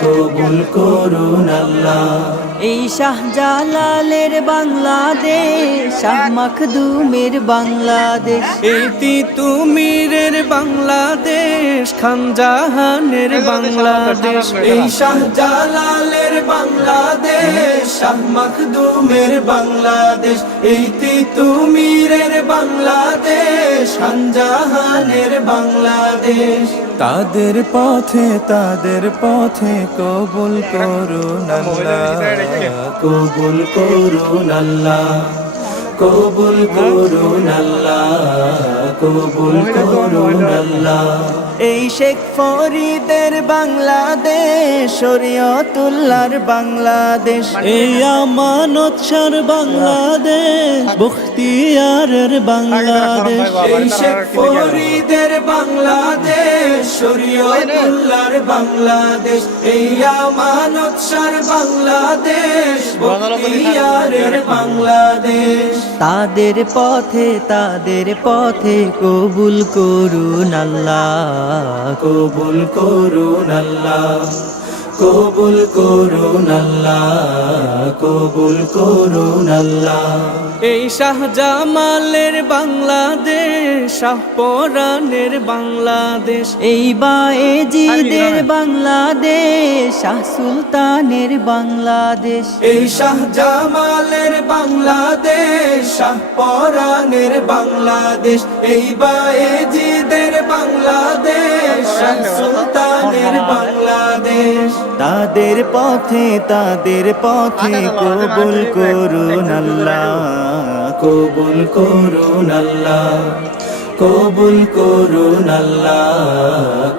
কবুল করুন আল্লাহ। এই শাহজালালের বাংলাদেশ শাহ মখদুমের বাংলাদেশ। এটি তুমিরের বাংলাদেশ খানজাহানের বাংলাদেশ এই শাহজালালের বাংলাদেশ শাহ মখদুমের বাংলাদেশ। এই তুমিরের বাংলাদেশ আঞ্জাহানের বাংলাদেশ। তাদের পথে তাদের পথে কবুল করুন নাল্লা কবুল করুন আল্লাহ কবুল করুন আল্লাহ। কবুল করুন আল্লাহ। এই শেখ ফরিদের বাংলাদেশ শরীয়তুল্লাহর বাংলাদেশ। এই আমানত সার বাংলাদেশ বখতিয়ারের বাংলাদেশ। এই শেখ ফরিদের বাংলাদেশ শরীয়তুল্লাহর বাংলাদেশ। এই আমানত সার বাংলাদেশ বখতিয়ারের বাংলাদেশ। তাদের পথে তাদের পথে কবুল করুন আল্লাহ। কবুল করুন আল্লাহ। কবুল করুন আল্লাহ। কবুল করুন আল্লাহ। এই শাহজামালের বাংলাদেশ শাহপরানের বাংলাদেশ এই বায়েজিদের বাংলাদেশ শাহ সুলতানের বাংলাদেশ এই শাহজামালের বাংলাদেশ শাহপরানের বাংলাদেশ এই বায়েজিদের বাংলাদেশ শাহ সুলতানের বাংলাদেশ তাদের পথে তাদের পথে কবুল করুন আল্লাহ কবুল করুন আল্লাহ কবুল করুন আল্লাহ